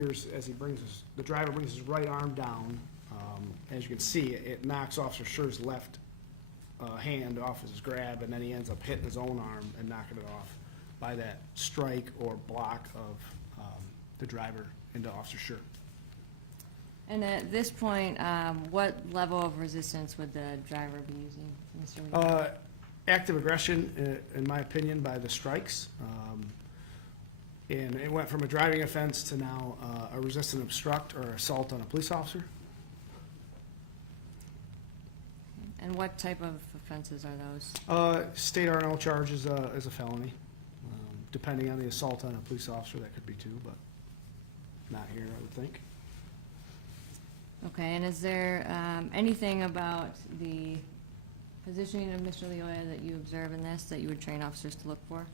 as the driver brings his right arm down, as you can see, it knocks Officer Schurr's left hand off his grab, and then he ends up hitting his own arm and knocking it off by that strike or block of the driver into Officer Schurr. And at this point, what level of resistance would the driver be using, Mr. Lee? Active aggression, in my opinion, by the strikes. And it went from a driving offense to now a resistant obstruct or assault on a police officer. And what type of offenses are those? State R&O charge is a felony. Depending on the assault on a police officer, that could be two, but not here, I would think. Okay, and is there anything about the positioning of Mr. Leoya that you observe in this that you would train officers to look for?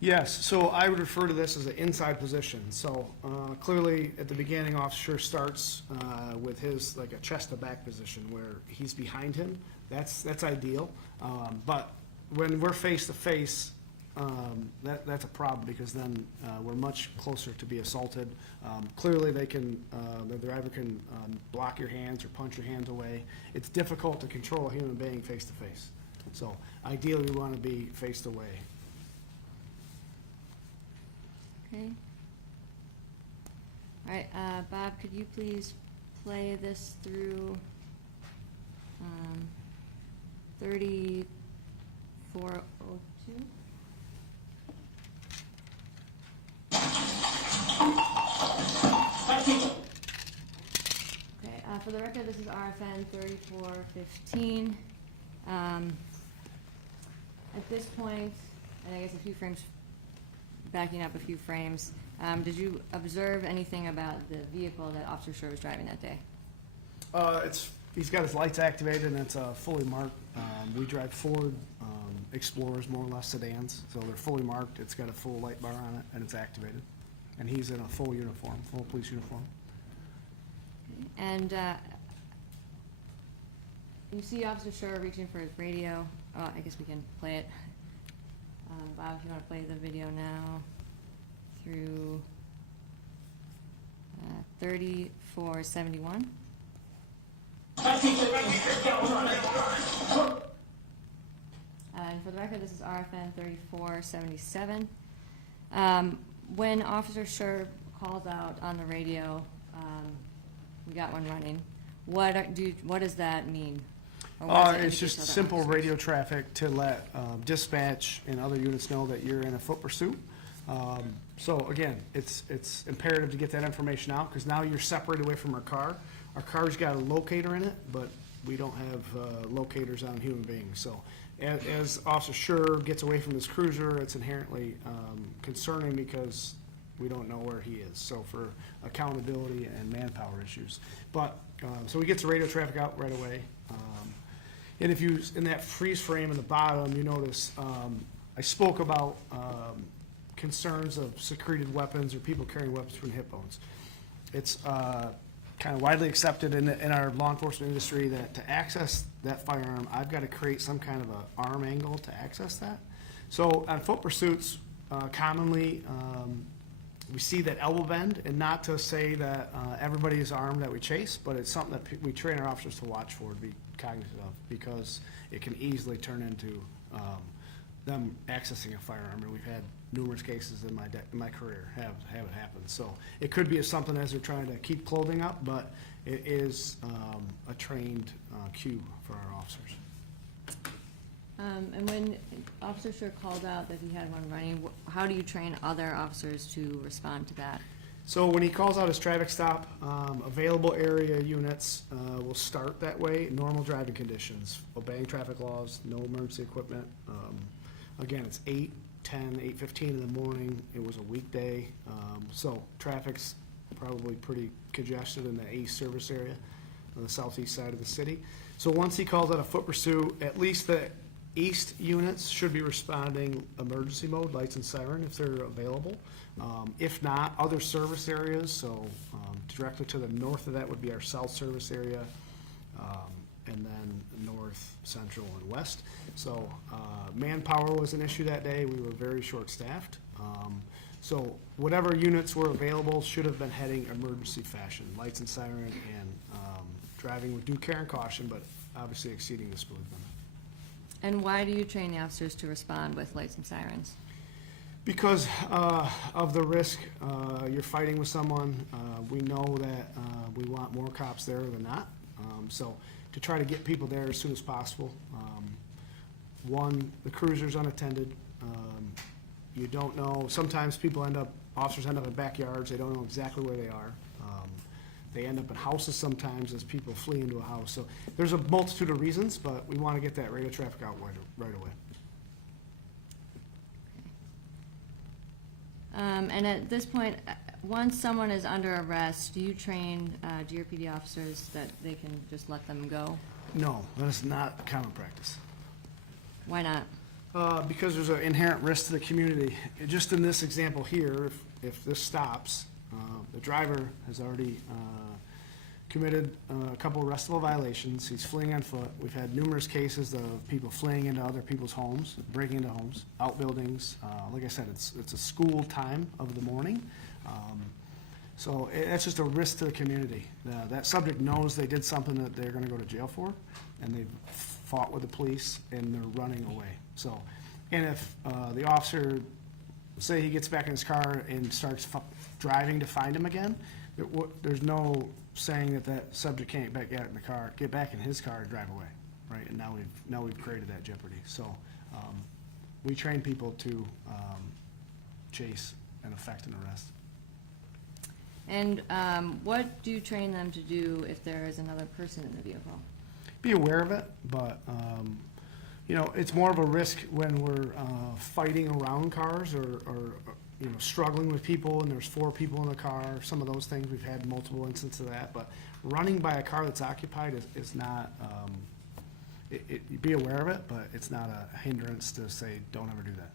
Yes, so I would refer to this as an inside position. So clearly, at the beginning, Officer starts with his, like a chest to back position where he's behind him. That's ideal. But when we're face to face, that's a problem because then we're much closer to be assaulted. Clearly, the driver can block your hands or punch your hands away. It's difficult to control a human being face to face. So ideally, we want to be faced away. Okay. All right, Bob, could you please play this through 3402? Okay, for the record, this is RFN 3415. At this point, and I guess a few frames, backing up a few frames, did you observe anything about the vehicle that Officer Schurr was driving that day? He's got his lights activated and it's fully marked. We drive Ford Explorers, more or less sedans, so they're fully marked. It's got a full light bar on it and it's activated. And he's in a full uniform, full police uniform. And you see Officer Schurr reaching for his radio. Oh, I guess we can play it. Bob, if you want to play the video now through 3471. And for the record, this is RFN 3477. When Officer Schurr calls out on the radio, we got one running, what does that mean? It's just simple radio traffic to let dispatch and other units know that you're in a foot pursuit. So again, it's imperative to get that information out because now you're separated away from our car. Our car's got a locator in it, but we don't have locators on human beings. So as Officer Schurr gets away from this cruiser, it's inherently concerning because we don't know where he is. So for accountability and manpower issues. But so he gets the radio traffic out right away. And if you, in that freeze frame in the bottom, you notice I spoke about concerns of secreted weapons or people carrying weapons from hip bones. It's kind of widely accepted in our law enforcement industry that to access that firearm, I've got to create some kind of an arm angle to access that. So on foot pursuits, commonly we see that elbow bend, and not to say that everybody is armed that we chase, but it's something that we train our officers to watch for, to be cognizant of, because it can easily turn into them accessing a firearm, and we've had numerous cases in my career have it happen. So it could be something as they're trying to keep clothing up, but it is a trained cue for our officers. And when Officer Schurr called out that he had one running, how do you train other officers to respond to that? So when he calls out his traffic stop, available area units will start that way. Normal driving conditions, obeying traffic laws, no emergency equipment. Again, it's 8:10, 8:15 in the morning. It was a weekday, so traffic's probably pretty congested in the east service area, on the southeast side of the city. So once he calls out a foot pursuit, at least the east units should be responding emergency mode, lights and siren, if they're available. If not, other service areas, so directly to the north of that would be our south service area, and then north, central, and west. So manpower was an issue that day. We were very short-staffed. So whatever units were available should have been heading emergency fashion, lights and siren, and driving with due care and caution, but obviously exceeding the speed limit. And why do you train the officers to respond with lights and sirens? Because of the risk, you're fighting with someone. We know that we want more cops there than not. So to try to get people there as soon as possible. One, the cruiser's unattended. You don't know, sometimes officers end up in backyards. They don't know exactly where they are. They end up in houses sometimes as people flee into a house. So there's a multitude of reasons, but we want to get that radio traffic out right away. And at this point, once someone is under arrest, do you train GRPD officers that they can just let them go? No, that is not common practice. Why not? Because there's an inherent risk to the community. Just in this example here, if this stops, the driver has already committed a couple arrestable violations. He's fleeing on foot. We've had numerous cases of people fleeing into other people's homes, breaking into homes, outbuildings. Like I said, it's a school time of the morning. So that's just a risk to the community. That subject knows they did something that they're going to go to jail for, and they've fought with the police, and they're running away. So, and if the officer, say he gets back in his car and starts driving to find him again, there's no saying that subject can't get back in his car and drive away, right? And now we've created that jeopardy. So we train people to chase and effect an arrest. And what do you train them to do if there is another person in the vehicle? Be aware of it, but you know, it's more of a risk when we're fighting around cars or you know, struggling with people and there's 4 people in the car. Some of those things, we've had multiple instances of that. But running by a car that's occupied is not, be aware of it, but it's not a hindrance to say, don't ever do that.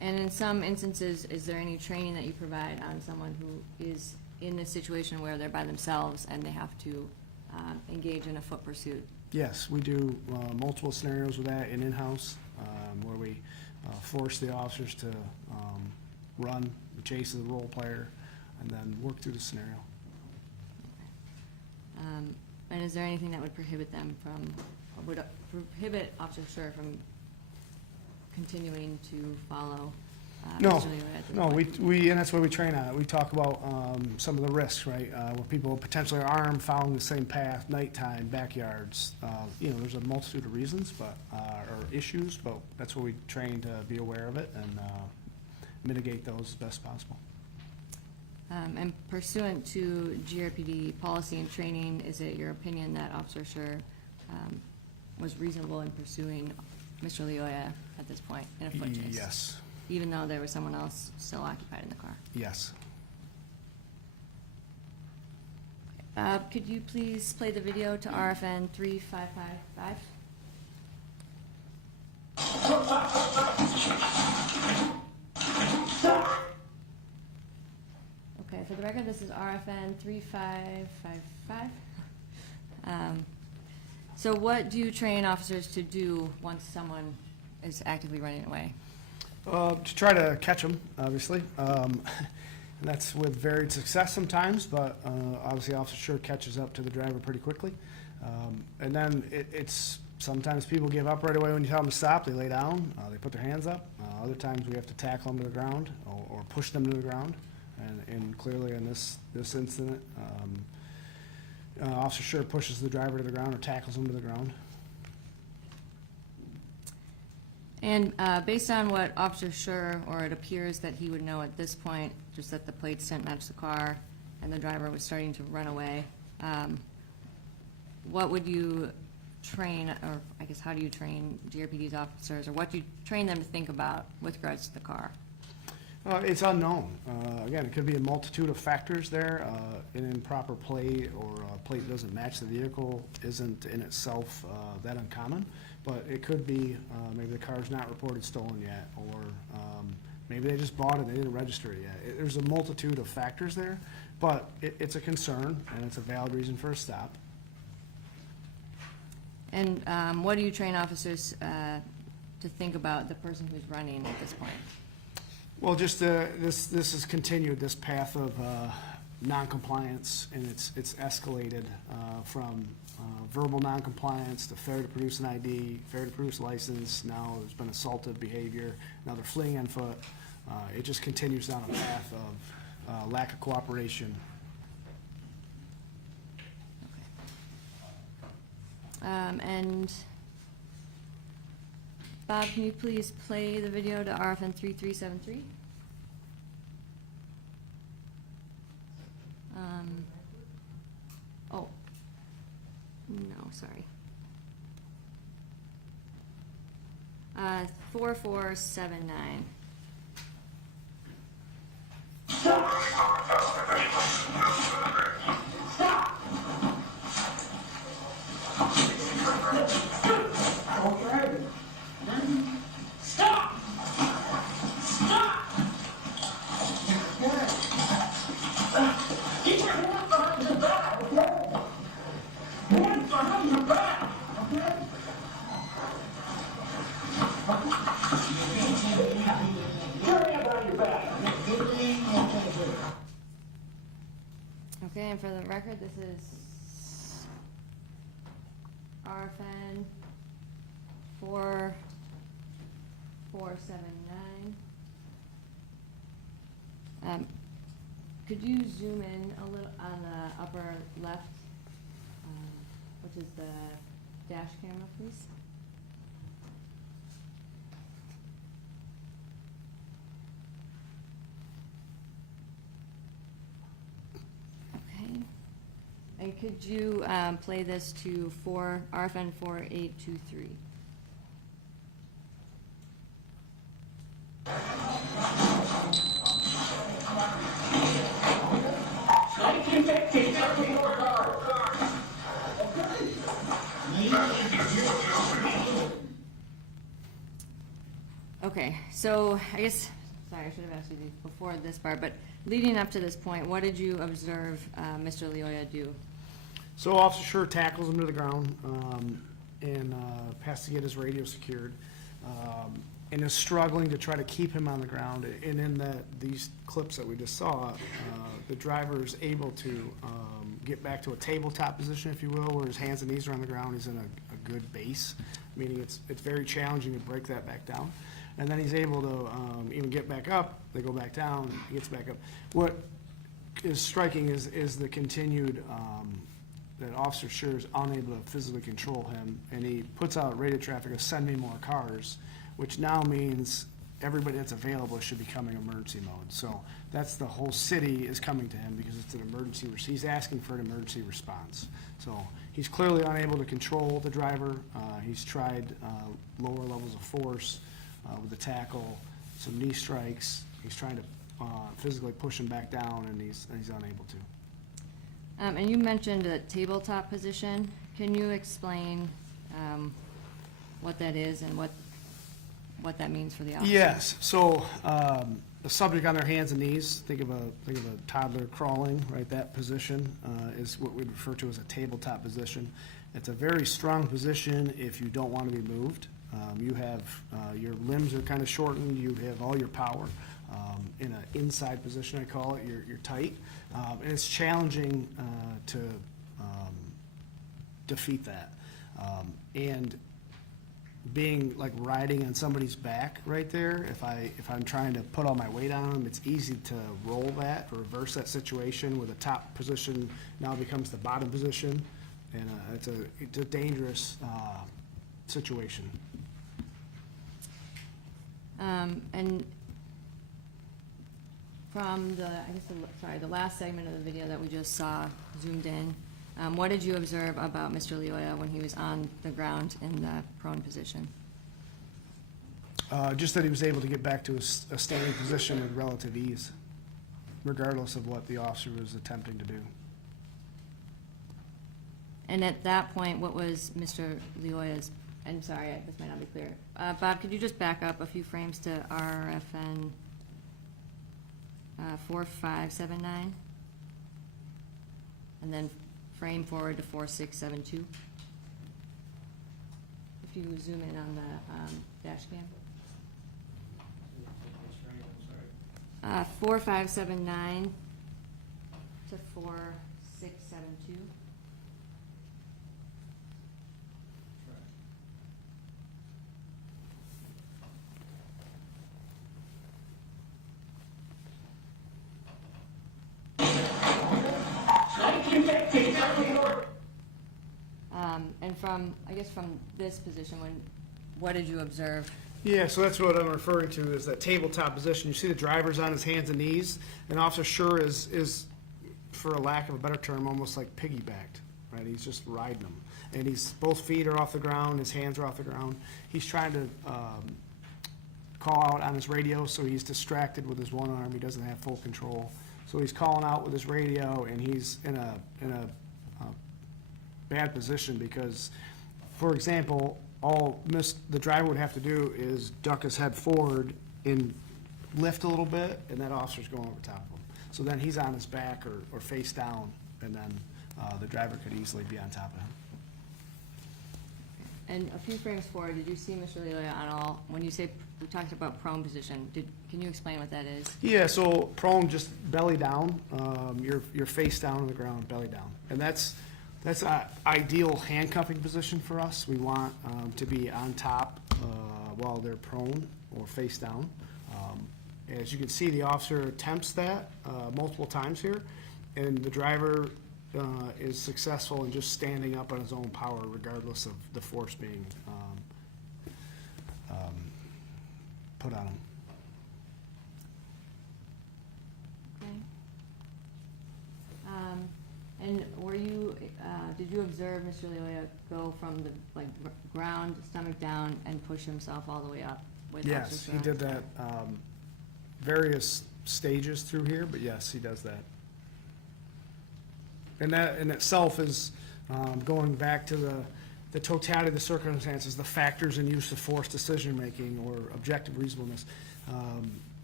And in some instances, is there any training that you provide on someone who is in a situation where they're by themselves and they have to engage in a foot pursuit? Yes, we do multiple scenarios with that in-house, where we force the officers to run, chase the role player, and then work through the scenario. And is there anything that would prohibit them from, or would prohibit Officer Schurr from continuing to follow? No, Mr. Leroy at this no, point? we, and that's what we train on. We talk about some of the risks, right? Where people potentially are armed, following the same path, nighttime, backyards. You know, there's a multitude of reasons, but or issues, but that's what we train to be aware of it and mitigate those as best possible. And pursuant to GRPD policy and training, is it your opinion that Officer Schurr was reasonable in pursuing Mr. Leoya at this point in a foot chase? Yes. Even though there was someone else still occupied in the car? Yes. Could you please play the video to RFN 3555? Okay, for the record, this is RFN 3555. So what do you train officers to do once someone is actively running away? To try to catch them, obviously. And that's with varied success sometimes, but obviously Officer Schurr catches up to the driver pretty quickly. And then it's sometimes people give up right away when you tell them to stop. They lay down, they put their hands up. Other times we have to tackle them to the ground or push them to the ground. And clearly in this incident, Officer Schurr pushes the driver to the ground or tackles him to the ground. And based on what Officer Schurr, or it appears that he would know at this point, just that the plates didn't match the car and the driver was starting to run away, what would you train, or I guess how do you train GRPD's officers, or what do you train them to think about with regards to the car? It's unknown. Again, it could be a multitude of factors there. An improper plate or a plate that doesn't match the vehicle isn't in itself that uncommon, but it could be maybe the car's not reported stolen yet, or maybe they just bought it, they didn't register it yet. There's a multitude of factors there, but it's a concern and it's a valid reason for a stop. And what do you train officers to think about the person who's running at this point? Well, just this has continued, this path of noncompliance, and it's escalated from verbal noncompliance to failure to produce an ID, failure to produce a license. Now there's been assaultive behavior. Now they're fleeing on foot. It just continues down a path of lack of cooperation. And Bob, can you please play the video to RFN 3373? Oh, no, sorry. 4479. Okay, and for the record, this is RFN 4479. Could you zoom in a little on the upper left, which is the dash camera, please? And could you play this to RFN 4823? Okay, so I guess, sorry, I should have asked you these before this part, but leading up to this point, what did you observe Mr. Leoya do? So Officer Schurr tackles him to the ground and has to get his radio secured, and is struggling to try to keep him on the ground. And in these clips that we just saw, the driver is able to get back to a tabletop position, if you will, where his hands and knees are on the ground. He's in a good base, meaning it's very challenging to break that back down. And then he's able to even get back up. They go back down, he gets back up. What is striking is the continued, that Officer Schurr is unable to physically control him, and he puts out radio traffic of send me more cars, which now means everybody that's available should be coming emergency mode. So that's the whole city is coming to him because it's an emergency, he's asking for an emergency response. So he's clearly unable to control the driver. He's tried lower levels of force with the tackle, some knee strikes. He's trying to physically push him back down, and he's unable to. And you mentioned a tabletop position. Can you explain what that is and what that means for the officer? Yes. So the subject on their hands and knees. Think of a toddler crawling. Right. That position is what we refer to as a tabletop position. It's a very strong position if you don't want to be moved. You have your limbs are kind of shortened. You have all your power in an inside position. I call it. You're tight, and it's challenging to defeat that. And being like riding on somebody's back right there, if I'm trying to put all my weight on them, it's easy to roll that, or reverse that situation where the top position now becomes the bottom position, and it's a dangerous situation. And from the last segment of the video that we just saw zoomed in, what did you observe about Mr. Leoya when he was on the ground in the prone position? Just that he was able to get back to a standing position with relative ease, regardless of what the officer was attempting to do. And at that point, what was Mr. Leoya's, I'm sorry, this might not be clear. Bob, could you just back up a few frames to RFN 4579? And then frame forward to 4672. If you zoom in on the dash cam. 4579 to 4672. And from, I guess from this position, what did you observe? Yeah, so that's what I'm referring to, is that tabletop position. You see the driver's on his hands and knees, and Officer Schurr is, for a lack of a better term, almost like piggybacked, right? He's just riding them. And both feet are off the ground, his hands are off the ground. He's trying to call out on his radio, so he's distracted with his one arm. He doesn't have full control. So he's calling out with his radio, and he's in a bad position because, for example, the driver would have to do is duck his head forward and lift a little bit, and that officer's going over top of him. So then he's on his back or face down, and then the driver could easily be on top of him. And a few frames forward, did you see Mr. Lelia on all, when you say, we talked about prone position, can you explain what that is? Yeah, so prone, just belly down, your face down on the ground, belly down. And that's an ideal handcuffing position for us. We want to be on top while they're prone or face down. As you can see, the officer attempts that multiple times here, and the driver is successful in just standing up on his own power regardless of the force being put on him. Okay. And did you observe Mr. Lelia go from the ground, stomach down, and push himself all the way up with Yes, Officer he Schurr? did that various stages through here, but yes, he does that. And that in itself is going back to the totality of the circumstances, the factors in use of force decision-making or objective reasonableness,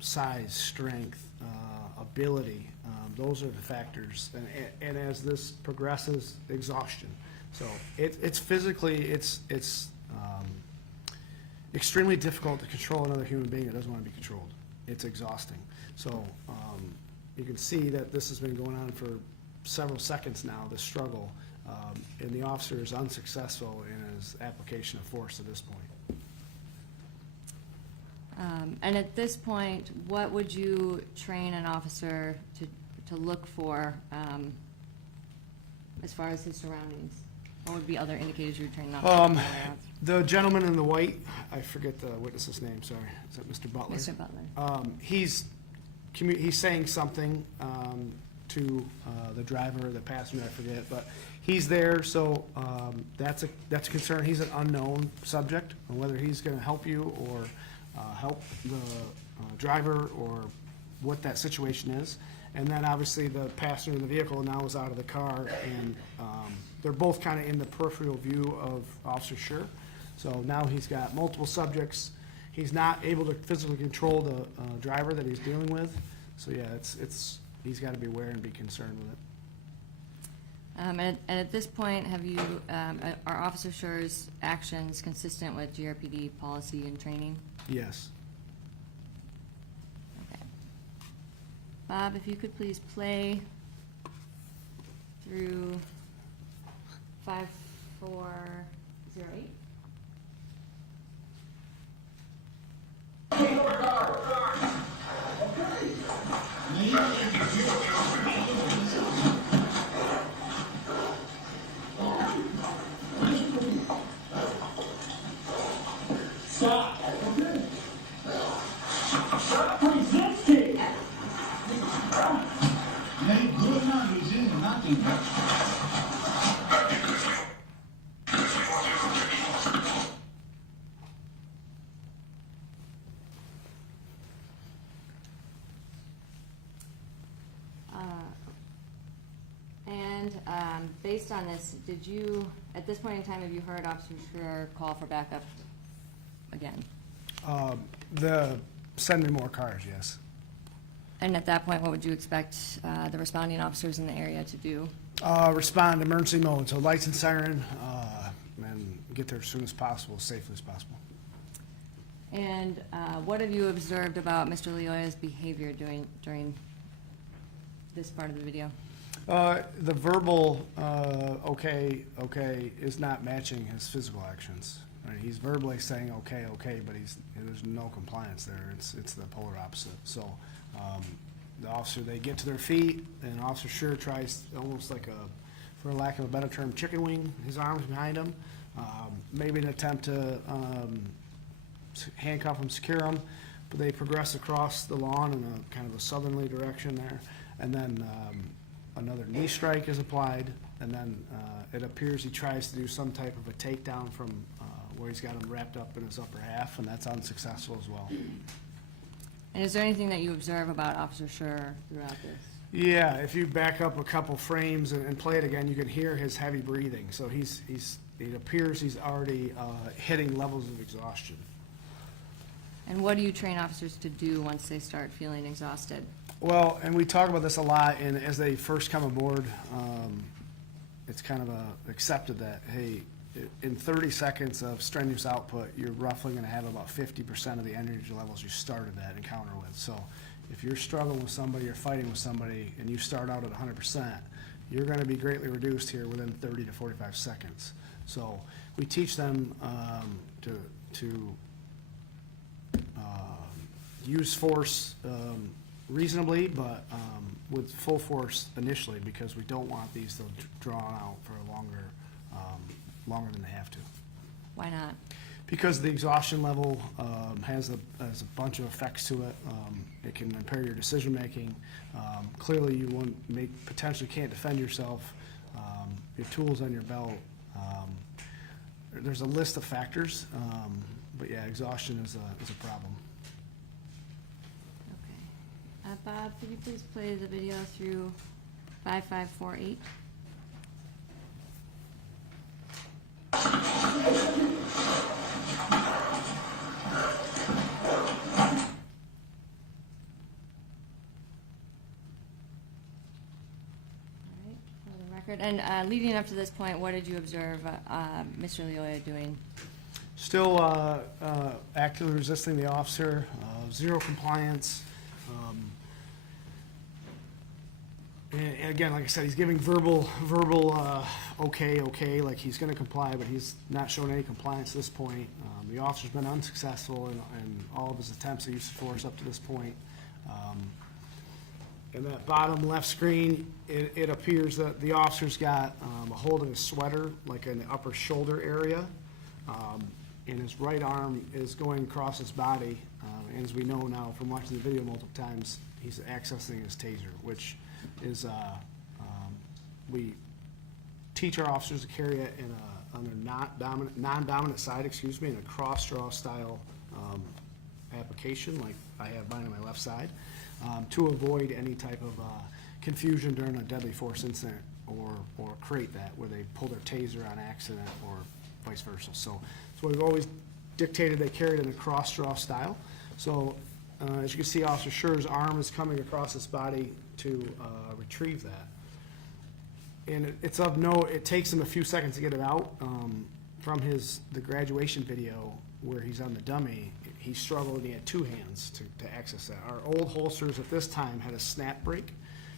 size, strength, ability. Those are the factors. And as this progresses, exhaustion. So it's physically, it's extremely difficult to control another human being that doesn't want to be controlled. It's exhausting. So you can see that this has been going on for several seconds now, this struggle, and the officer is unsuccessful in his application of force at this point. And at this point, what would you train an officer to look for as far as his surroundings? What would be other indicators you would train an officer to be aware of? The gentleman in the white, I forget the witness's name, sorry, is that Mr. Butler? Mr. Butler. He's saying something to the driver, the passenger, I forget, but he's there, so that's a concern. He's an unknown subject, on whether he's going to help you or help the driver or what that situation is. And then obviously the passenger in the vehicle now is out of the car, and they're both kind of in the peripheral view of Officer Schurr. So now he's got multiple subjects. He's not able to physically control the driver that he's dealing with. So yeah, he's got to be aware and be concerned with it. And at this point, are Officer Schurr's actions consistent with GRPD policy and training? Yes. Okay. Bob, if you could please play through 5408. Stop. Resisting. Make good numbers in nothing. Based on this, at this point in time, have you heard Officer Schurr call for backup again? Send me more cars, yes. And at that point, what would you expect the responding officers in the area to do? Respond to emergency mode, so lights and siren, and get there as soon as possible, as safely as possible. And what have you observed about Mr. Leoya's behavior during this part of the video? The verbal, okay, is not matching his physical actions. Right? He's verbally saying okay, but there's no compliance there. It's the polar opposite. So, the officer, they get to their feet, and Officer Schurr tries almost like for lack of a better term, chicken wing his arms behind him. Maybe an attempt to handcuff him, secure him, but they progress across the lawn in a kind of a southerly direction there, and then another knee strike is applied, and then it appears he tries to do some type of a takedown from where he's got him wrapped up in his upper half, and that's unsuccessful as well. And is there anything that you observe about Officer Schurr throughout this? Yeah, if you back up a couple frames and play it again, you can hear his heavy breathing. So it appears he's already hitting levels of exhaustion. And what do you train officers to do once they start feeling exhausted? Well, and we talk about this a lot, and as they first come aboard, it's kind of accepted that, hey, in 30 seconds of strenuous output, you're roughly going to have about 50% of the energy levels you started that encounter with. So if you're struggling with somebody or fighting with somebody and you start out at 100%, you're going to be greatly reduced here within 30 to 45 seconds. So we teach them to use force reasonably, but with full force initially, because we don't want these to draw out for a longer than they have to. Why not? Because the exhaustion level has a bunch of effects to it. It can impair your decision making. Clearly, you potentially can't defend yourself. Your tools on your belt. There's a list of factors, but yeah, exhaustion is a problem. Okay. Bob, could you please play the video through 5548? And leading up to this point, what did you observe Mr. Leoya doing? Still actively resisting the officer, zero compliance. And again, like I said, he's giving verbal, okay, like he's going to comply, but he's not showing any compliance at this point. The officer's been unsuccessful in all of his attempts at use of force up to this point. In that bottom left screen, it appears that the officer's got a hold of his sweater, like in the upper shoulder area, and his right arm is going across his body. And as we know now from watching the video multiple times, he's accessing his taser, which is we teach our officers to carry it on their non-dominant side, in a cross-draw style application, like I have mine on my left side. To avoid any type of confusion during a deadly force incident or create that where they pull their taser on accident or vice versa. So we've always dictated they carry it in a cross-draw style. So as you can see, Officer Schurr's arm is coming across his body to retrieve that. And it's of note, it takes him a few seconds to get it out. From the graduation video where he's on the dummy, he struggled and he had two hands to access that. Our old holsters at this time had a snap brake,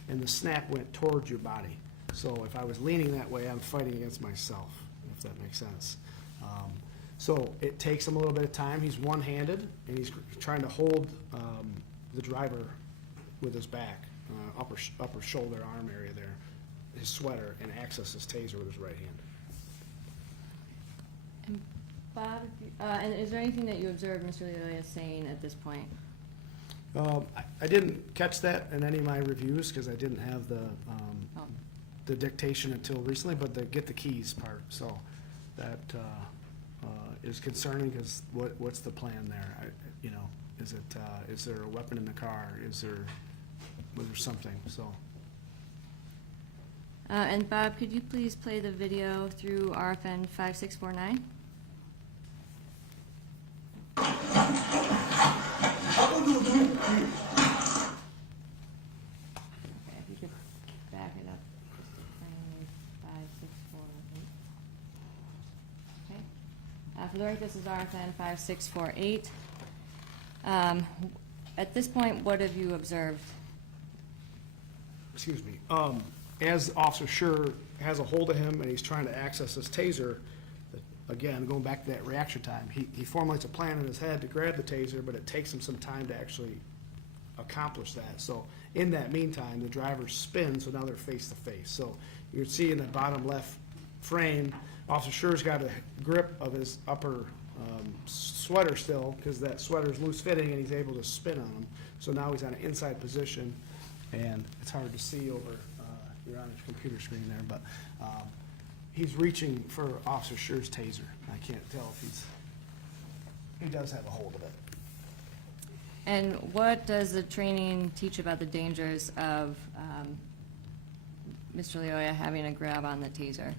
and the snap went towards your body. So if I was leaning that way, I'm fighting against myself, if that makes sense. So it takes him a little bit of time. He's one-handed, and he's trying to hold the driver with his back, upper shoulder arm area there, his sweater, and access his taser with his right hand. And Bob, and is there anything that you observed Mr. Leoya saying at this point? I didn't catch that in any of my reviews because I didn't have the dictation until recently, but the get the keys part, so that is concerning because what's the plan there? Is there a weapon in the car? Was there something? So. And Bob, could you please play the video through RFN 5649? Okay, if you could back it up just to frame 5648. Okay. For the record, this is RFN 5648. At this point, what have you observed? Excuse me, as Officer Schurr has a hold of him and he's trying to access his taser, again, going back to that reaction time, he formulates a plan in his head to grab the taser, but it takes him some time to actually accomplish that. So in that meantime, the driver spins, so now they're face to face. So you can see in the bottom left frame, Officer Schurr's got a grip of his upper sweater still, because that sweater's loose fitting and he's able to spin on him. So now he's on an inside position, and it's hard to see over your on his computer screen there, but he's reaching for Officer Schurr's taser. I can't tell if he does have a hold of it. And what does the training teach about the dangers of Mr. Leoya having a grab on the taser?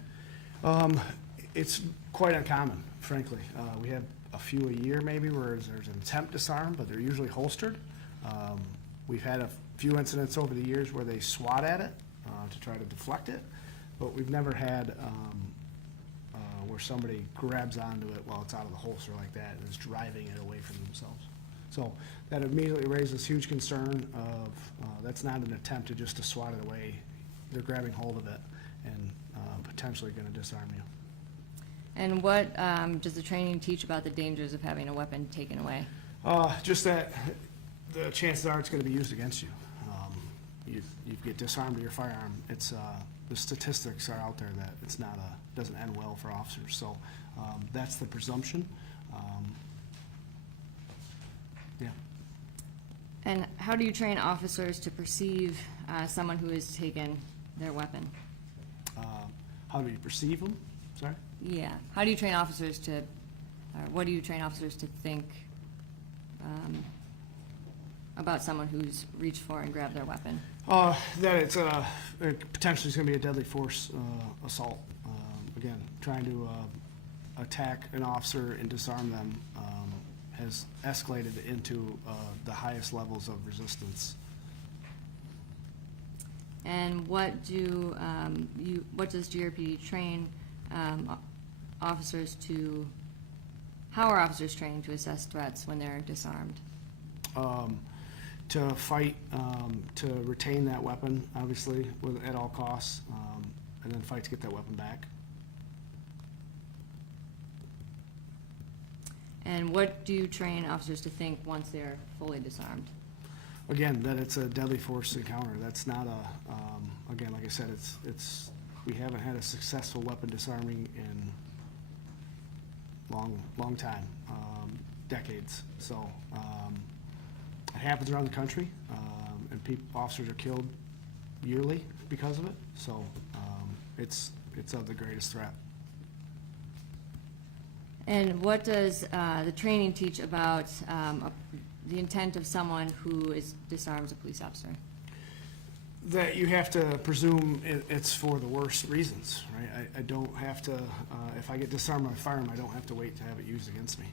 It's quite uncommon, frankly. We have a few a year maybe where there's an attempt disarm, but they're usually holstered. We've had a few incidents over the years where they swat at it to try to deflect it, but we've never had where somebody grabs onto it while it's out of the holster like that and is driving it away from themselves. So that immediately raises huge concern of that's not an attempt to swat it away. They're grabbing hold of it and potentially going to disarm you. And what does the training teach about the dangers of having a weapon taken away? Just that the chances are it's going to be used against you. You get disarmed of your firearm. It's the statistics are out there that it's not doesn't end well for officers. So that's the presumption. Yeah. And how do you train officers to perceive someone who has taken their weapon? How do you perceive them? Sorry. Yeah. How do you train officers to, or what do you train officers to think about someone who's reached for and grabbed their weapon? That it's potentially going to be a deadly force assault. Again, trying to attack an officer and disarm them has escalated into the highest levels of resistance. And what does GRPD train officers to? How are officers trained to assess threats when they're disarmed? To fight, to retain that weapon, obviously, at all costs, and then fight to get that weapon back. And what do you train officers to think once they're fully disarmed? Again, that it's a deadly force encounter. That's not again, like I said, we haven't had a successful weapon disarming in long time, decades. So it happens around the country, and officers are killed yearly because of it. So it's of the greatest threat. And what does the training teach about the intent of someone who disarms a police officer? That you have to presume it's for the worst reasons, right? I don't have to, if I get disarmed by a firearm, I don't have to wait to have it used against me.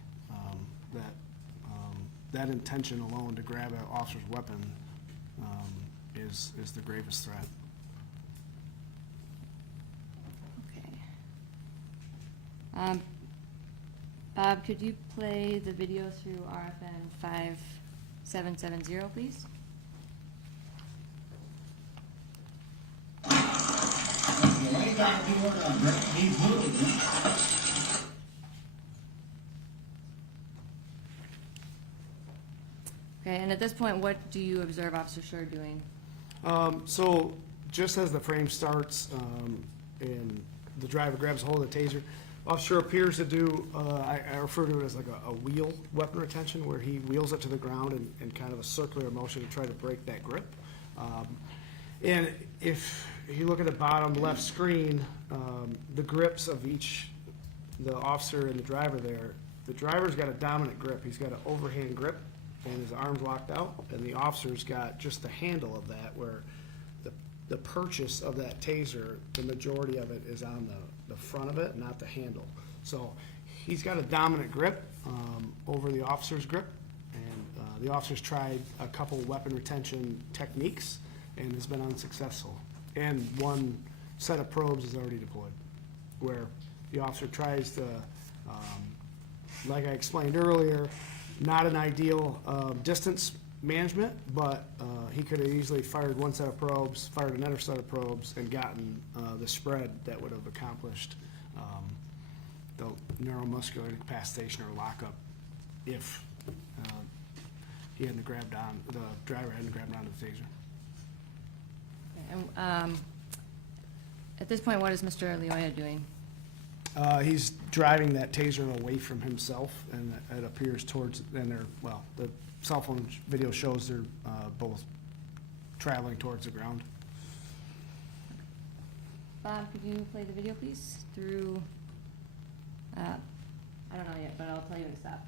That intention alone to grab an officer's weapon is the gravest threat. Okay. Bob, could you play the video through RFN 5770, please? Okay, and at this point, what do you observe Officer Schurr doing? So just as the frame starts and the driver grabs hold of the taser, Officer appears to do, I refer to it as like a wheel weapon retention, where he wheels it to the ground in kind of a circular motion to try to break that grip. And if you look at the bottom left screen, the grips of the officer and the driver there, the driver's got a dominant grip. He's got an overhand grip and his arm's locked out, and the officer's got just the handle of that, where the purchase of that taser, the majority of it is on the front of it, not the handle. So he's got a dominant grip over the officer's grip, and the officer's tried a couple weapon retention techniques and has been unsuccessful. And one set of probes is already deployed, where the officer tries to, like I explained earlier, Not an ideal distance management, but he could have easily fired one set of probes, fired another set of probes, and gotten the spread that would have accomplished the neuromuscular incapacitation or lockup if he hadn't grabbed on, the driver hadn't grabbed onto the taser. And at this point, what is Mr. Leoya doing? He's driving that taser away from himself, and it appears towards, and they're, well, the cell phone video shows they're both traveling towards the ground. Bob, could you play the video, please, through, I don't know yet, but I'll tell you when to stop.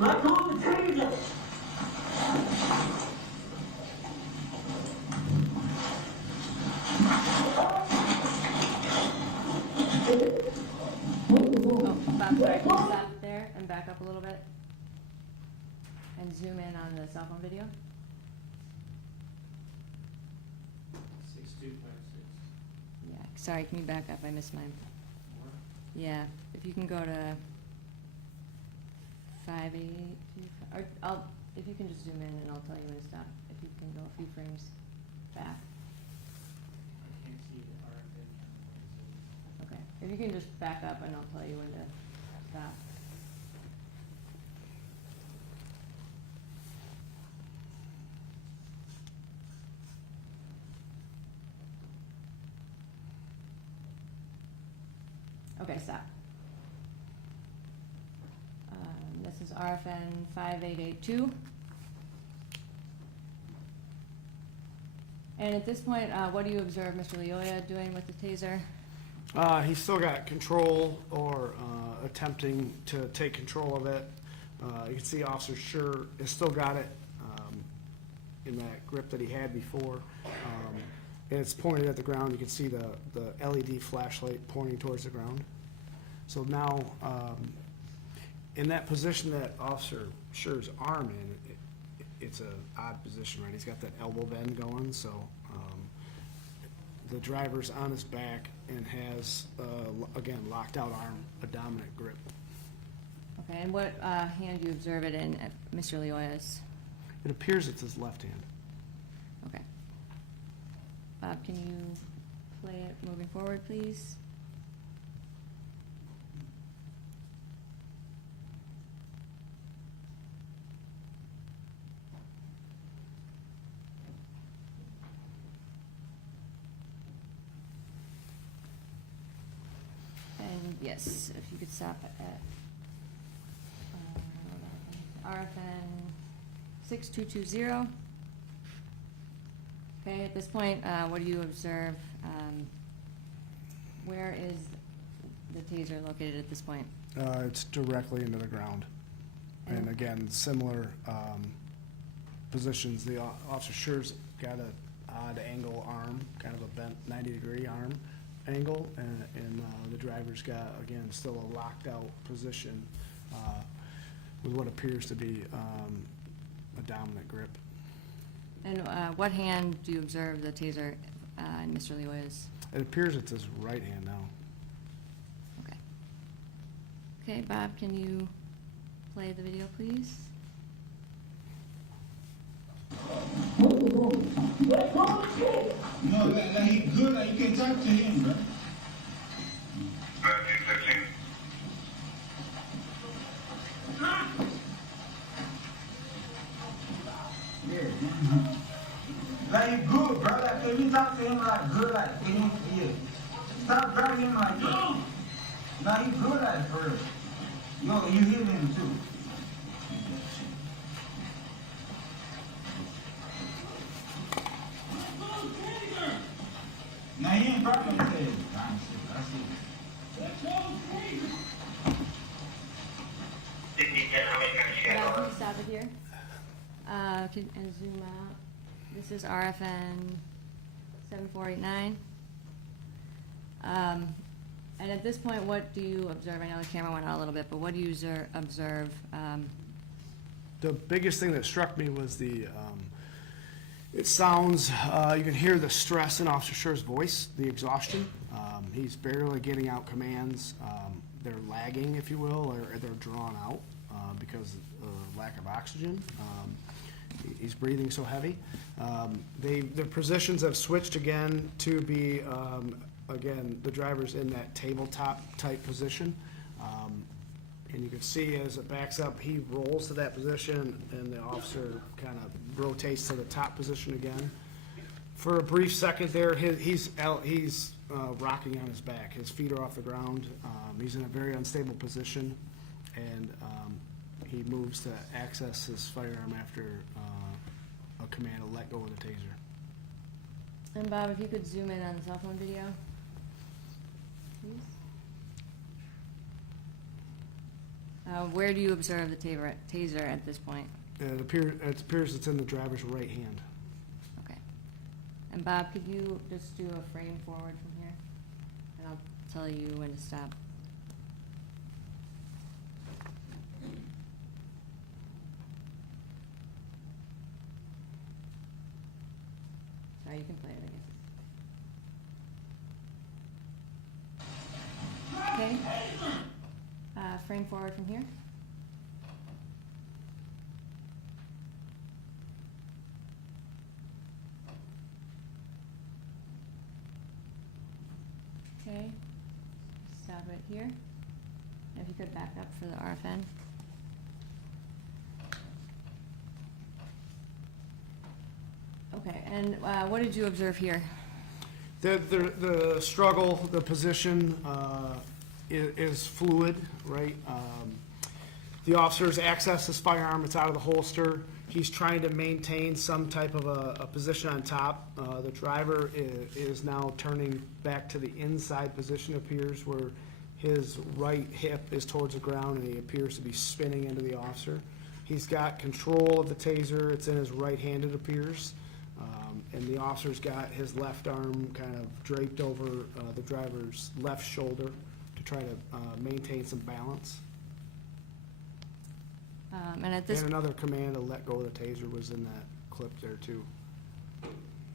Let go of the taser. Oh, Bob, sorry, can you stop there and back up a little bit? And zoom in on the cell phone video? 6256. Yeah, sorry, can you back up? I missed mine. Yeah, if you can go to 5825, or if you can just zoom in and I'll tell you when to stop. If you can go a few frames back. I can't see the RFN camera. Okay, if you can just back up and I'll tell you when to stop. Okay, stop. This is RFN 5882. And at this point, what do you observe Mr. Leoya doing with the taser? He's still got control or attempting to take control of it. You can see Officer Schurr has still got it in that grip that he had before. And it's pointed at the ground. You can see the LED flashlight pointing towards the ground. So now, in that position that Officer Schurr's arm in, it's an odd position, right? He's got that elbow bend going, so the driver's on his back and has, again, locked out arm, a dominant grip. Okay, and what hand do you observe it in at Mr. Leoya's? It appears it's his left hand. Okay. Bob, can you play it moving forward, please? And yes, if you could stop at RFN 6220. Okay, at this point, what do you observe? Where is the taser located at this point? It's directly into the ground. And And- again, similar positions. The Officer Schurr's got an odd angle arm, kind of a bent 90-degree arm angle, and the driver's got, again, still a locked out position with what appears to be a dominant grip. And what hand do you observe the taser in Mr. Leoya's? It appears it's his right hand now. Okay. Okay, Bob, can you play the video, please? Let go of the taser. No, like he good, like you can talk to him, bro. Yeah. Like you good, bro. Like can you talk to him like good, like can you, yeah. Stop driving him like that. Like you good, like for real. Yo, you hear him too. Now he ain't probably gonna say it. I see. Let go of the taser. Bob, can you stop it here? And zoom out. This is RFN 7489. And at this point, what do you observe? I know the camera went out a little bit, but what do you observe? The biggest thing that struck me was It sounds, you can hear the stress in Officer Schurr's voice, the exhaustion. He's barely getting out commands. They're lagging, if you will, or they're drawn out because of lack of oxygen. He's breathing so heavy. Their positions have switched again to be, again, the driver's in that tabletop type position. And you can see as it backs up, he rolls to that position and the officer kind of rotates to the top position again. For a brief second there, he's rocking on his back. His feet are off the ground. He's in a very unstable position, and he moves to access his firearm after a command to let go of the taser. And Bob, if you could zoom in on the cell phone video, please. Where do you observe the taser at this point? It appears it's in the driver's right hand. Okay. And Bob, could you just do a frame forward from here? And I'll tell you when to stop. Sorry, you can play it, I guess. Okay. Frame forward from here. Okay. Stop right here. And if you could back up for the RFN. Okay, and what did you observe here? The struggle, the position is fluid, right? The officer's access his firearm, it's out of the holster. He's trying to maintain some type of a position on top. The driver is now turning back to the inside position, appears, where his right hip is towards the ground and he appears to be spinning into the officer. He's got control of the taser, it's in his right hand, it appears. And the officer's got his left arm kind of draped over the driver's left shoulder to try to maintain some balance. And at this, And another command to let go of the taser was in that clip there too.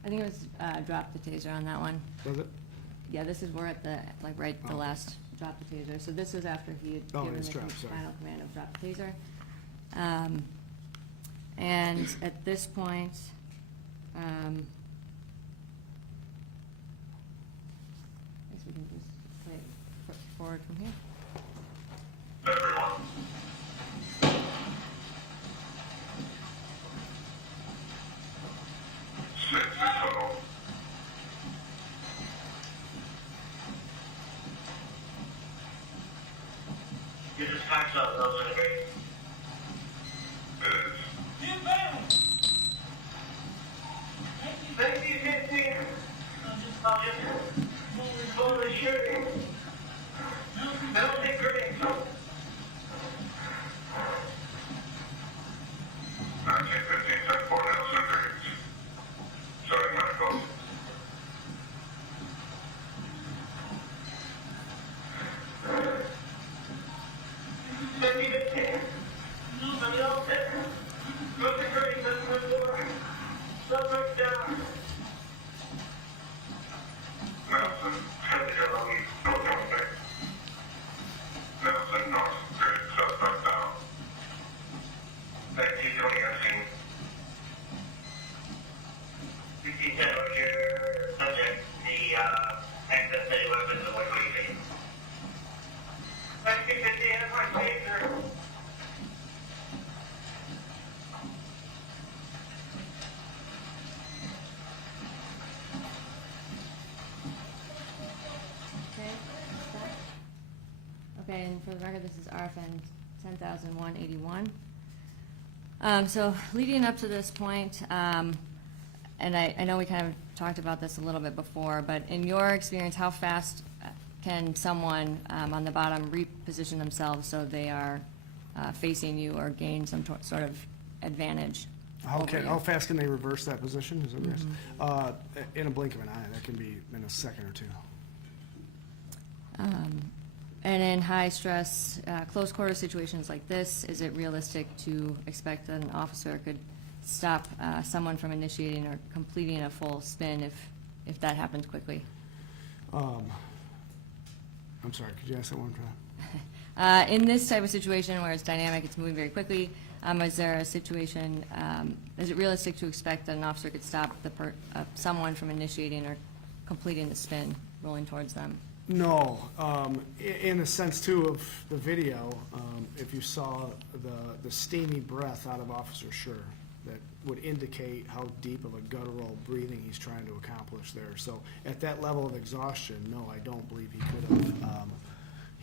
I think it was drop the taser on that one. Was it? Yeah, this is where at the, like, right, the Oh. last drop the taser. So this was after he had Oh, given it's the dropped, sorry. final command of drop the taser. And at this point, I guess we can just play it forward from here. You just packed up, that was great. Get back! Thank you, Nancy. I'll just go to the shooting. That'll be great. 1915, 10-4, Nelson Creek. Starting medical. Thank you, Nancy. Nobody else there. Go to the grave, that's the door. Stop right down. Nelson, no contact. Nelson, North Creek, suspect down. Thank you, Tony, I've seen. 1510, what's your subject? The, access to weapons and what do you think? 1950, that's my taser. Okay, stop. Okay, and for the record, this is RFN 10,181. So leading up to this point, and I know we kind of talked about this a little bit before, but in your experience, how fast can someone on the bottom reposition themselves so they are facing you or gain some sort of advantage over you? How fast can they reverse that position? Is that what it is? In a blink of an eye, that can be in a second or two. And in high-stress, close-quarter situations like this, is it realistic to expect that an officer could stop someone from initiating or completing a full spin if that happens quickly? I'm sorry, could you ask that one time? In this type of situation where it's dynamic, it's moving very quickly, is there a situation, is it realistic to expect that an officer could stop someone from initiating or completing the spin, rolling towards them? No, in the sense too of the video, if you saw the steamy breath out of Officer Schurr, that would indicate how deep of a guttural breathing he's trying to accomplish there. So at that level of exhaustion, no, I don't believe he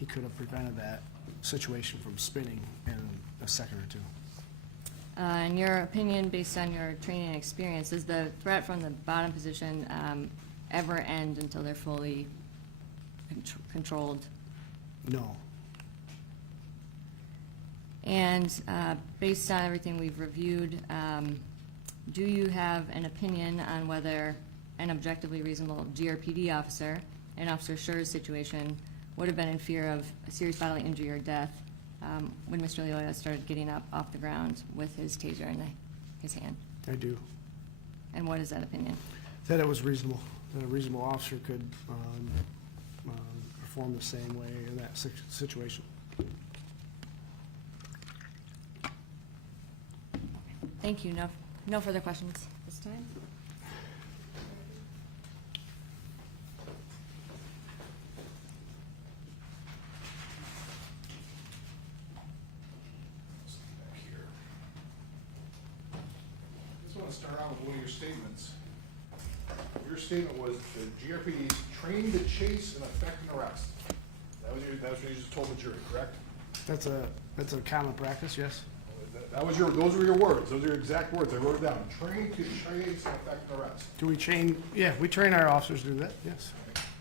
could have prevented that situation from spinning in a second or two. In your opinion, based on your training and experience, does the threat from the bottom position ever end until they're fully controlled? No. And based on everything we've reviewed, do you have an opinion on whether an objectively reasonable GRPD officer in Officer Schurr's situation would have been in fear of a serious bodily injury or death when Mr. Loyola started getting up off the ground with his taser in his hand? I do. And what is that opinion? That it was reasonable, that a reasonable officer could perform the same way in that situation. Thank you. No further questions this time. Back here. I just want to start out with one of your statements. Your statement was the GRPD trained to chase and effect an arrest. That was what you just told the jury, correct? That's a common practice, yes? Those were your words. Those are your exact words. I wrote it down. Trained to chase and effect an arrest. Do we train? Yeah, we train our officers to do that, yes.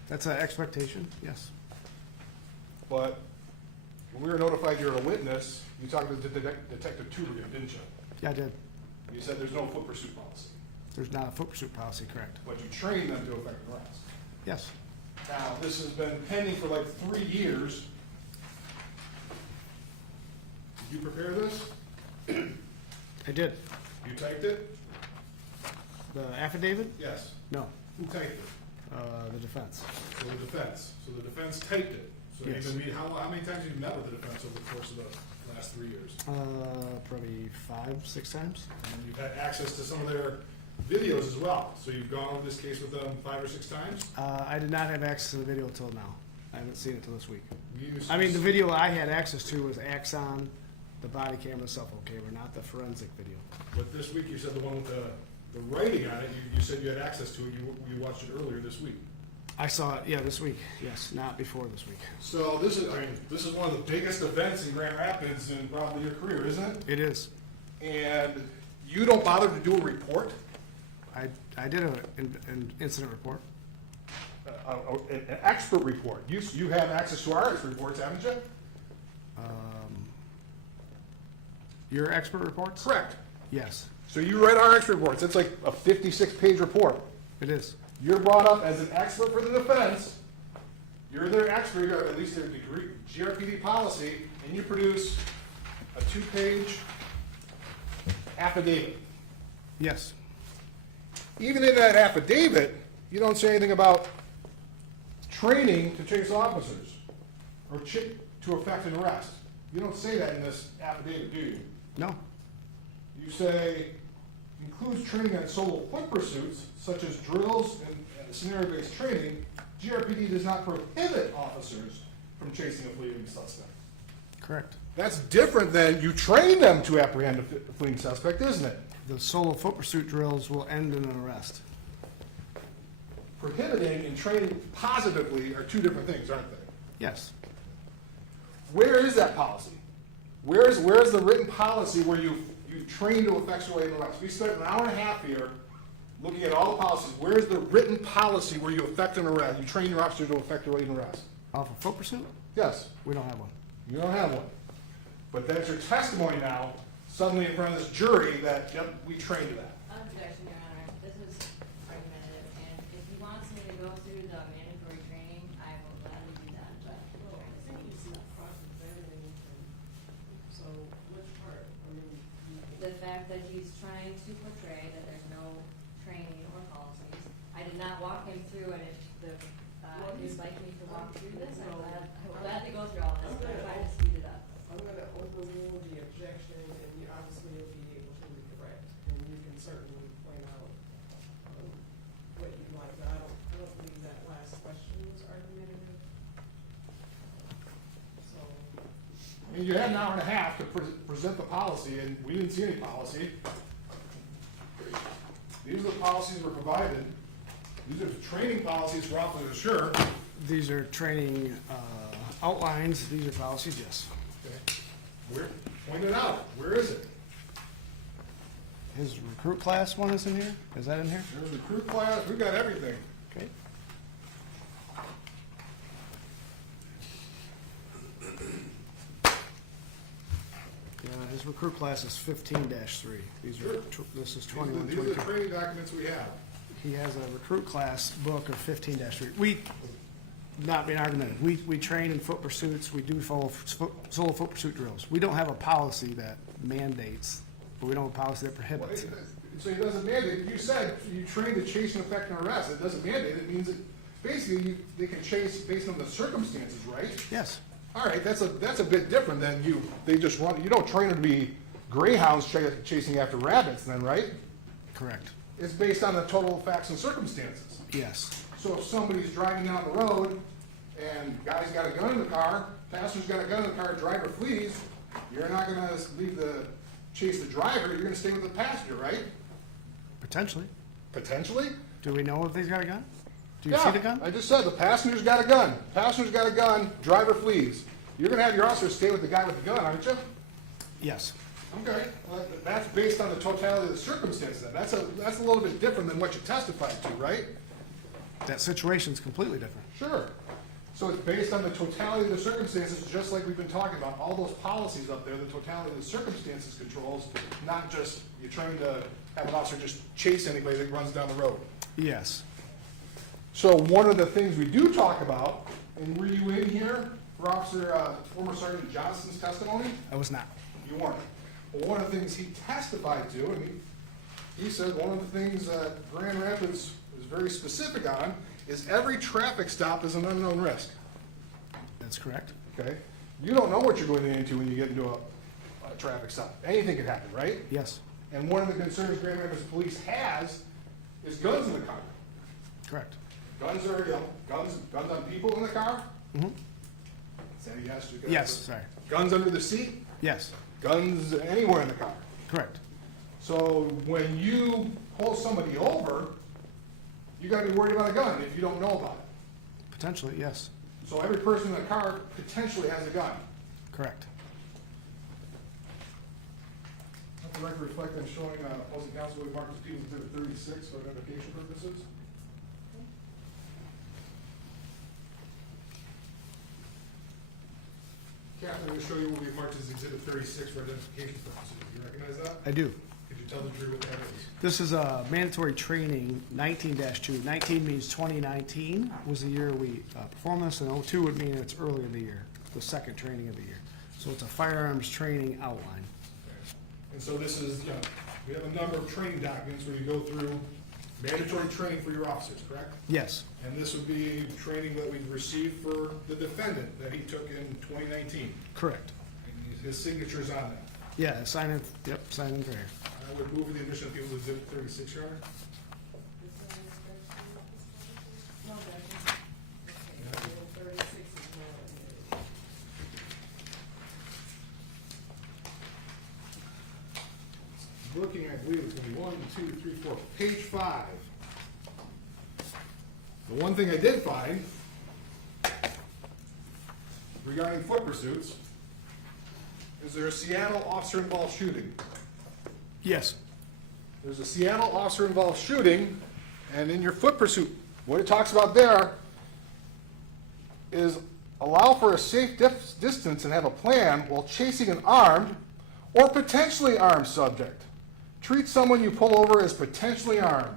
That's an expectation, yes. But when we were notified you're a witness, you talked to Detective Tubergen, didn't you? Yeah, I did. You said there's no foot pursuit policy, There's not a foot pursuit policy, correct? but you trained them to effect an arrest. Yes. Now, this has been pending for like 3 years. Did you prepare this? I did. You typed it? The affidavit? Yes. No, Who typed it? the defense. So the defense. So the defense typed it. So Yes. you've been, how many times have you met with the defense over the course of the last 3 years? Probably 5, 6 times. And you've had access to some of their videos as well. So you've gone over this case with them 5 or 6 times? I did not have access to the video until now. I haven't seen it till this week. You I mean, the video I had access to was Axon, the body camera self-locator, not the forensic video. But this week you said the one with the writing on it, you said you had access to it, you watched it earlier this week. I saw it, yeah, this week, yes, not before this week. So this is one of the biggest events in Grand Rapids in probably your career, isn't it? It is. And you don't bother to do a report? I did an incident report. An expert report. You have access to our expert reports, haven't you? Your expert reports? Correct. Yes, So you read our expert reports. It's like a 56-page report. it is. You're brought up as an expert for the defense. You're their expert, or at least their degree, GRPD policy, and you produce a 2-page affidavit. Yes. Even in that affidavit, you don't say anything about training to chase officers or to effect an arrest. You don't say that in this affidavit, do you? No. You say, includes training on solo foot pursuits, such as drills and scenario-based training. GRPD does not prohibit officers from chasing a fleeing suspect. Correct. That's different than you train them to apprehend a fleeing suspect, isn't it? The solo foot pursuit drills will end in an arrest. Prohibiting and training positively are 2 different things, aren't they? Yes. Where is that policy? Where's the written policy where you train to effectuate an arrest? We spent an hour and a half here looking at all the policies. Where's the written policy where you effect an arrest? You train your officer to effectuate an arrest? Off of foot pursuit? Yes, We don't have one. you don't have one. But that's your testimony now, suddenly in front of this jury, that, yep, we trained to that. Objection, Your Honor. This is argumentative, and if he wants me to go through the mandatory training, I will gladly do that, but. So which part? I mean, The fact that he's trying to to portray that there's no training or policies. I did not walk him through, and if you'd like me to walk through this, I'm glad to go through all this, but I'm trying to speed it up. I'm gonna overrule the objection, and you obviously will be able to be correct, and you can certainly point out, what you'd like, but I don't believe that last question was argumentative. So, I mean, you had an hour and a half to present the policy, and we didn't see any policy. These are the policies were provided. These are the training policies for Officer Schurr. These are training outlines, these are policies, yes. Okay. Point it out. Where is it? His recruit class one is in here? Is that in here? There's the crew class. We got everything. Okay. Yeah, his recruit class is 15-3. These are, this is 21, These are the 22. training documents we have. He has a recruit class book of 15-3. We, not being argumentative, we train in foot pursuits, we do solo foot pursuit drills. We don't have a policy that mandates, but we don't have a policy that prohibits it. So it doesn't mandate. You said you train to chase and effect and arrest. It doesn't mandate. It means that basically they can chase based on the circumstances, right? Yes, All right, that's a bit different than they just run. You don't train them to be greyhounds chasing after rabbits, then, right? correct. It's based on the total facts and circumstances. Yes, So if somebody's driving down the road and guy's got a gun in the car, passenger's got a gun in the car, driver flees, you're not gonna chase the driver, you're gonna stay with the passenger, right? potentially. Potentially? Do we know if he's got a gun? Do you see the gun? I just said the passenger's got a gun. Passenger's got a gun, driver flees. You're gonna have your officer stay with the guy with the gun, aren't you? Yes, Okay, well, that's based on the totality of the circumstances. Then. That's a little bit different than what you testified to, right? that situation's completely different. Sure. So it's based on the totality of the circumstances, just like we've been talking about, all those policies up there, the totality of the circumstances controls, not just you're trying to have an officer just chase anybody that runs down the road. Yes, So one of the things we do talk about, and were you in here for former Sergeant Johnson's testimony? I was not. You weren't. Well, one of the things he testified to, and he said one of the things that Grand Rapids is very specific on, is every traffic stop is an unknown risk. That's correct. Okay? You don't know what you're going into when you get into a traffic stop. Anything could happen, right? Yes, And one of the concerns Grand Rapids Police has is guns in the car. correct. Guns are, guns on people in the car? Mm-hmm. Is that a yes? Yes, sorry. Guns under the seat? Yes, Guns anywhere in the car? correct. So when you pull somebody over, you gotta be worried about a gun if you don't know about it. Potentially, yes, So every person in the car potentially has a gun. correct. Let the record reflect on showing opposing counsel we marked as People's Exhibit 36 for identification purposes. Captain, I'm going to show you what we marked as Exhibit 36 for identification purposes. Do you recognize that? I do. Could you tell the jury what that is? This is a mandatory training, 19-2. 19 means 2019 was the year we performed this, and 02 would mean it's early in the year, the second training of the year. So it's a firearms training outline. And so this is, we have a number of training documents where you go through mandatory training for your officers, correct? Yes, And this would be training that we've received for the defendant that he took in 2019. correct. And his signature's on that. Yeah, sign in, yep, sign in there. I would move the admission of People's Exhibit 36, Your Honor. no, that's, 36 is more. Looking, I believe it's going to be 1, 2, 3, 4, page 5. The one thing I did find regarding foot pursuits is there a Seattle officer-involved shooting. Yes, There's a Seattle officer-involved shooting, and in your foot pursuit, what it talks about there is allow for a safe distance and have a plan while chasing an armed or potentially armed subject. Treat someone you pull over as potentially armed.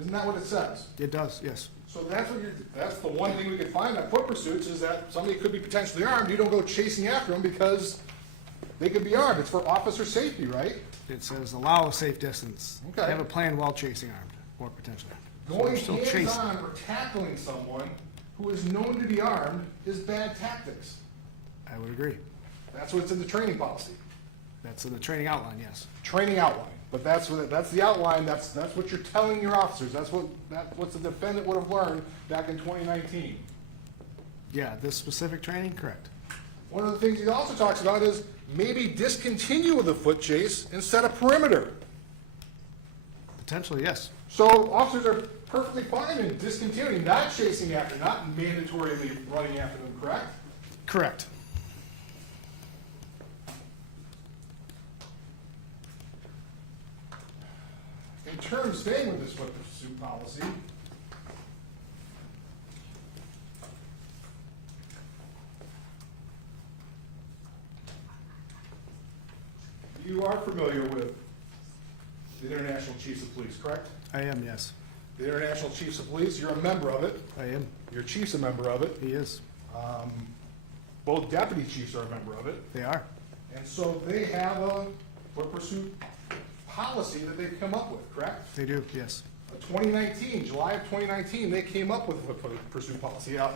Isn't that what it says? it does, yes. So that's the one thing we can find on foot pursuits is that somebody could be potentially armed. You don't go chasing after them because They could be armed. It's for officer safety, right? It says allow a safe distance. Okay. Have a plan while chasing armed or potentially armed. So Going they're still chasing. hands-on or tackling someone who is known to be armed is bad tactics. I would agree. That's what's in the training policy. That's in the training outline, yes. Training outline. But that's the outline, that's what you're telling your officers. That's what the defendant would have learned back in 2019. Yeah, this specific training, correct. One of the things he also talks about is maybe discontinue with a foot chase and set a perimeter. Potentially, yes. So officers are perfectly fine in discontinuing, not chasing after, not mandatorily running after them, correct? Correct. In terms, staying with this foot pursuit policy, you are familiar with the International Chiefs of Police, correct? I am, yes. The International Chiefs of Police, you're a member of it. I am. Your chief's a member of it. He is. Both deputy chiefs are a member of it. They are. And so they have a foot pursuit policy that they've come up with, correct? They do, yes. 2019, July of 2019, they came up with a foot pursuit policy, a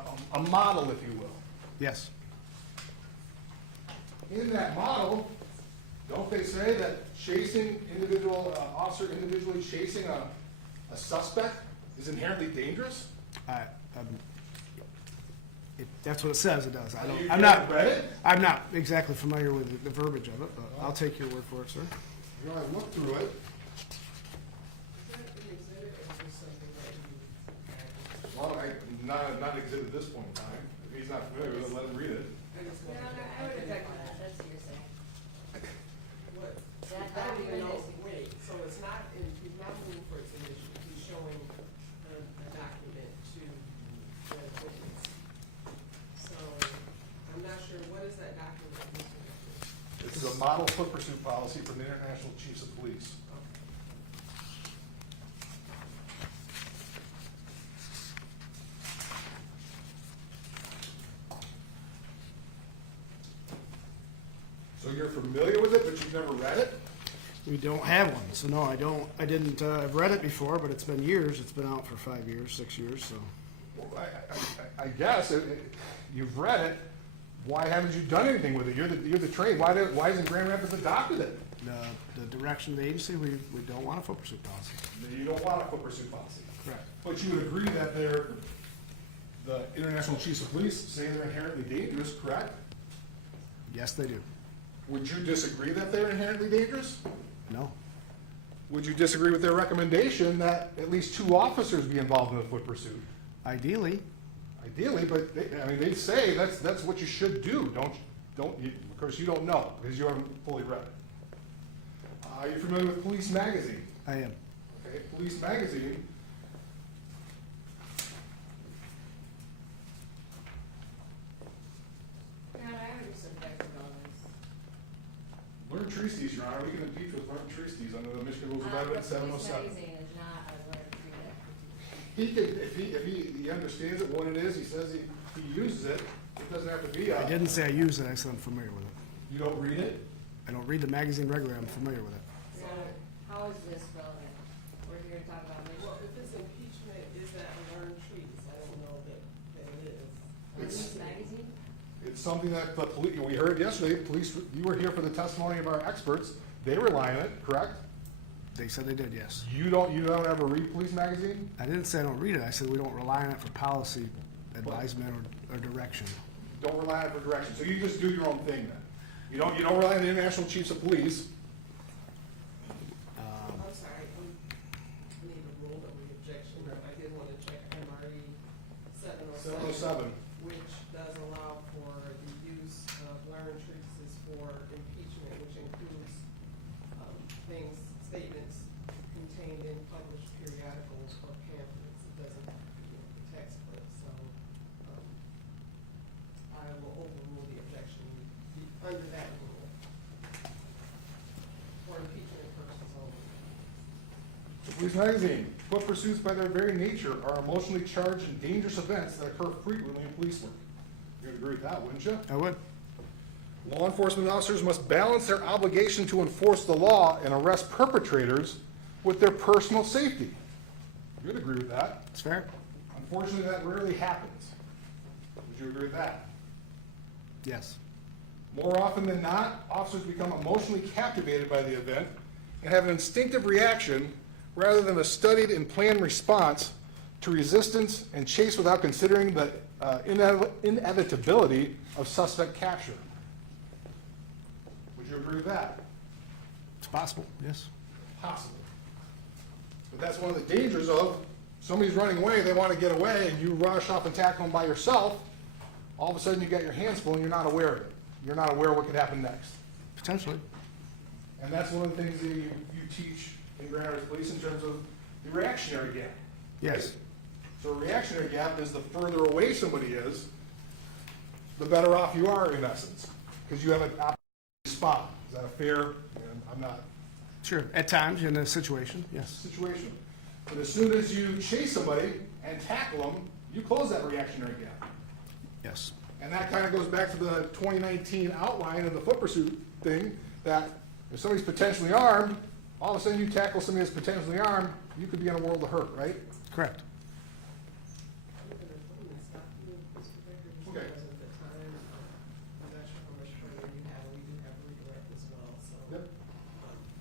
model, if you will. Yes. In that model, don't they say that chasing officer individually chasing a suspect is inherently dangerous? That's what it says it does. You I'm not, haven't read it? I'm not exactly familiar with the verbiage of it, but I'll take your word for it, sir. You know, I looked through it. Is that an exhibit or just something that you? Well, not exhibit at this point in time. If he's not familiar with it, let him read it. I just No, want no, I would object to that, that's hearsay. what, That I don't even know, document is- wait, so it's not in, he's not moving for its initial, he's showing a document to the witness. So, I'm not sure, what is that document? that he's looking for? This is a model foot pursuit policy from the International Chiefs of Police. So you're familiar with it, but you've never read it? We don't have one, so no, I don't. I didn't. I've read it before, but it's been years. It's been out for 5 years, 6 years. So Well, I guess you've read it. Why haven't you done anything with it? You're the trained. Why hasn't Grand Rapids adopted it? the direction of the agency, we don't want a foot pursuit policy. You don't want a foot pursuit policy. Correct. But you would agree that the International Chiefs of Police say they're inherently dangerous, correct? Yes, they do. Would you disagree that they're inherently dangerous? No. Would you disagree with their recommendation that at least 2 officers be involved in a foot pursuit? Ideally, Ideally, but they say that's what you should do. Of course, you don't know because you haven't fully read it. Are you familiar with Police Magazine? I am. Okay, Police Magazine. Your Honor, I would just object to all this. Learn treaties, Your Honor. We can impeach with learn treaties under the Michigan Rules of Evidence The Police 707. magazine is not a learned reader. He could, if he understands it, what it is, he says he uses it, it doesn't have to be I didn't say I use it. I said I'm familiar with it. You don't read it? I don't read the magazine regularly. I'm familiar with it. Your Honor, how is this relevant? We're here to talk about Well, Mich. if it's impeachment, is that a learned treatise? I don't know that it is. Police magazine? It's something that the police, we heard yesterday, police, you were here for the testimony of our experts, they rely on it, correct? They said they did, yes. You don't ever read Police Magazine? I didn't say I don't read it. I said we don't rely on it for policy advisement or direction. Don't rely on it for direction, so you just do your own thing then? You don't rely on the International Chiefs of Police? I'm sorry, I need a rule of the objection, or I did want to check MRE 707. 707. Which does allow for the use of learned treatises for impeachment, which includes things, statements contained in published periodicals or pamphlets. It doesn't have to be the textbook, so I will overrule the objection under that rule for impeachment purposes only. Police Magazine, foot pursuits by their very nature are emotionally charged and dangerous events that occur frequently in police work. You'd agree with that, wouldn't you? I would. Law enforcement officers must balance their obligation to enforce the law and arrest perpetrators with their personal safety. You'd agree with that. It's fair? Unfortunately, that rarely happens. Would you agree with that? Yes. More often than not, officers become emotionally captivated by the event and have an instinctive reaction rather than a studied and planned response to resistance and chase without considering the inevitability of suspect capture. Would you agree with that? It's possible, yes. Possible. But that's one of the dangers of somebody's running away, they want to get away, and you rush off and tackle them by yourself. All of a sudden, you got your hands full and you're not aware of it. You're not aware of what could happen next. Potentially. And that's one of the things that you teach in Grand Rapids Police in terms of the reactionary gap. Yes. So a reactionary gap is the further away somebody is, the better off you are in essence, because you have an opportunity to respond. Is that a fair, and I'm not, Sure. At times, in a situation, yes. situation? But as soon as you chase somebody and tackle them, you close that reactionary gap. Yes. And that kind of goes back to the 2019 outline of the foot pursuit thing, that if somebody's potentially armed, all of a sudden you tackle somebody that's potentially armed, you could be in a world of hurt, right? Correct. I'm gonna stop you, Mr. Baker, just Okay. because of the time. I'm not sure how much further you have. We do have redirect as well, so. Yep.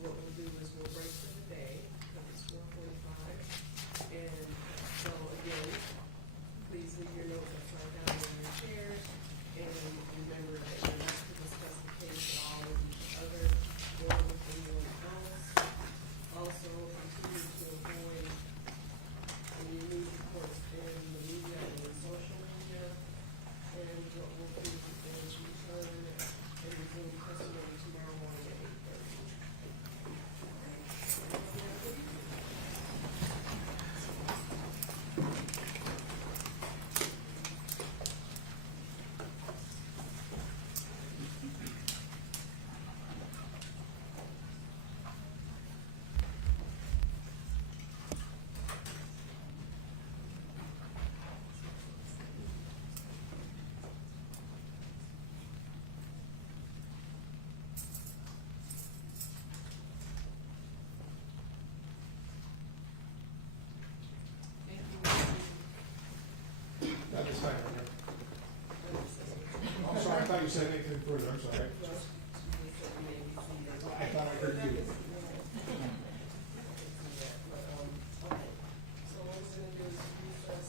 What we'll do is we'll break for the day, because it's 4:45. And so again, please leave your notes upside down in your chairs. And remember that you're not to discuss the case at all with each other or with anyone else. Also, continue to avoid any news reports in the media and in social media. And what we'll do is return and resume testimony tomorrow morning at 8:30. That is fine. I'm sorry, I thought you said anything further, I'm sorry. I thought I heard you. Okay, so what we're gonna do is recess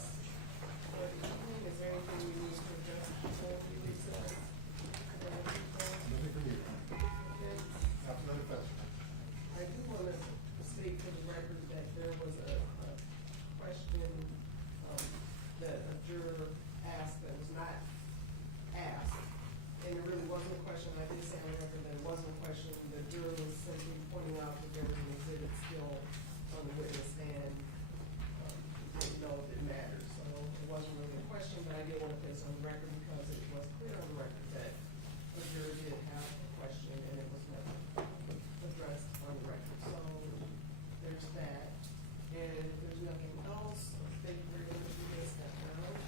for the evening. Is there anything we need to adjust before we recess? Nothing from you. Okay. Not another question. I do want to state for the record that there was a question that a juror asked that was not asked. And it really wasn't a question. I did say on the record that it wasn't a question. The juror was simply pointing out that there was an exhibit still on the witness stand. Didn't know if it mattered. So it wasn't really a question, but I did want to place on the record because it was clear on the record that the juror did have a question and it was never addressed on the record. So there's that. And if there's nothing else, thank you very much for this.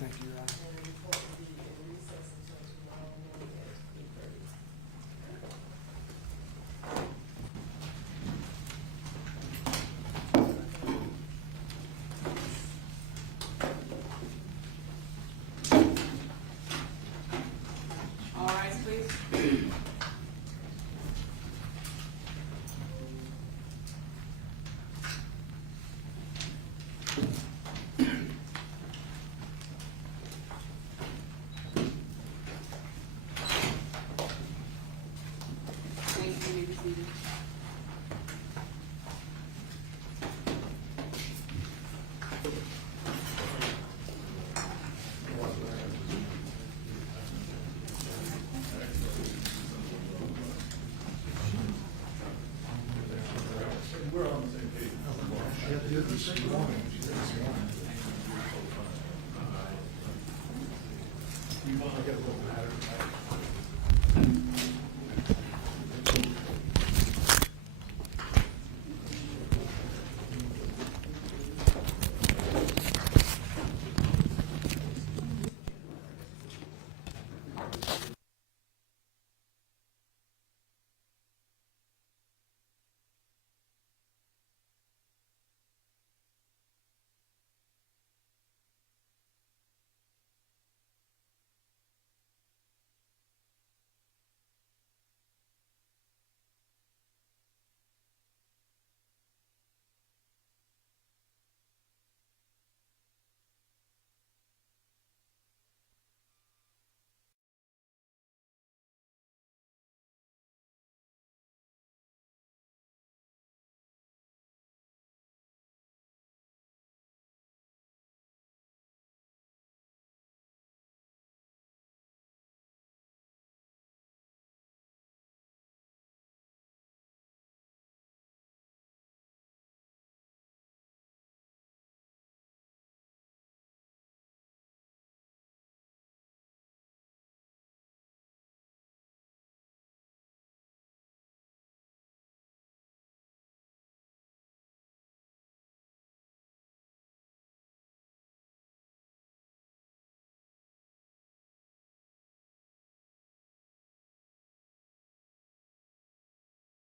Thank you, Your Honor. And the court will be in recess until tomorrow morning at 8:30. All rise, please. Thank you. You may be seated. We're on the same page. Yeah, this morning. I gotta go.